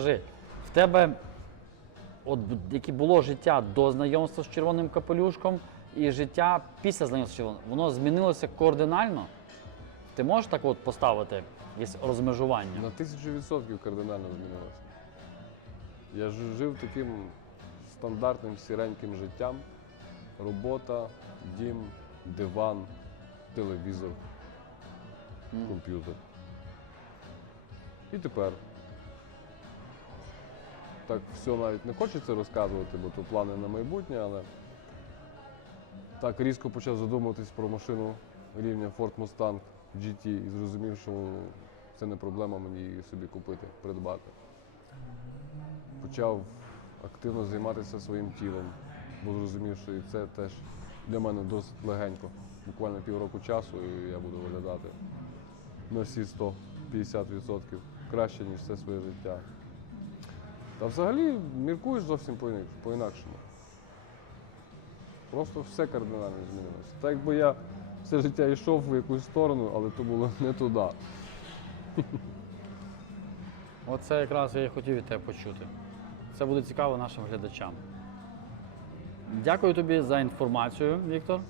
Скажи, в тебе от яке було життя до знайомства з червоним капелюшком і життя після знайомства з червоним, воно змінилося кардинально? Ти можеш так от поставити якесь розмежування? На тисячу відсотків кардинально змінилося. Я ж- жив таким стандартним сіреньким життям. Робота, дім, диван, телевізор, комп'ютер. І тепер. Так все навіть не хочеться розказувати, бо то плани на майбутнє, але так різко почав задумуватись про машину рівня Ford Mustang GT і зрозумів, що це не проблема мені її собі купити, придбати. Почав активно займатися своїм тілом, бо зрозумів, що і це теж для мене досить легенько. Буквально півроку часу і я буду виглядати на всі 150% краще, ніж все своє життя. Та взагалі міркуєш зовсім по-іна- по-інакшому. Просто все кардинально змінилося. Так якби я все життя йшов в якусь сторону, але то було не туди. Оце якраз я і хотів від тебе почути. Це буде цікаво нашим глядачам. Дякую тобі за інформацію, Віктор.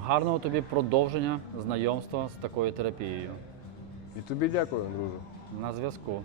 Гарного тобі продовження знайомства з такою терапією. І тобі дякую, друже. На зв'язку.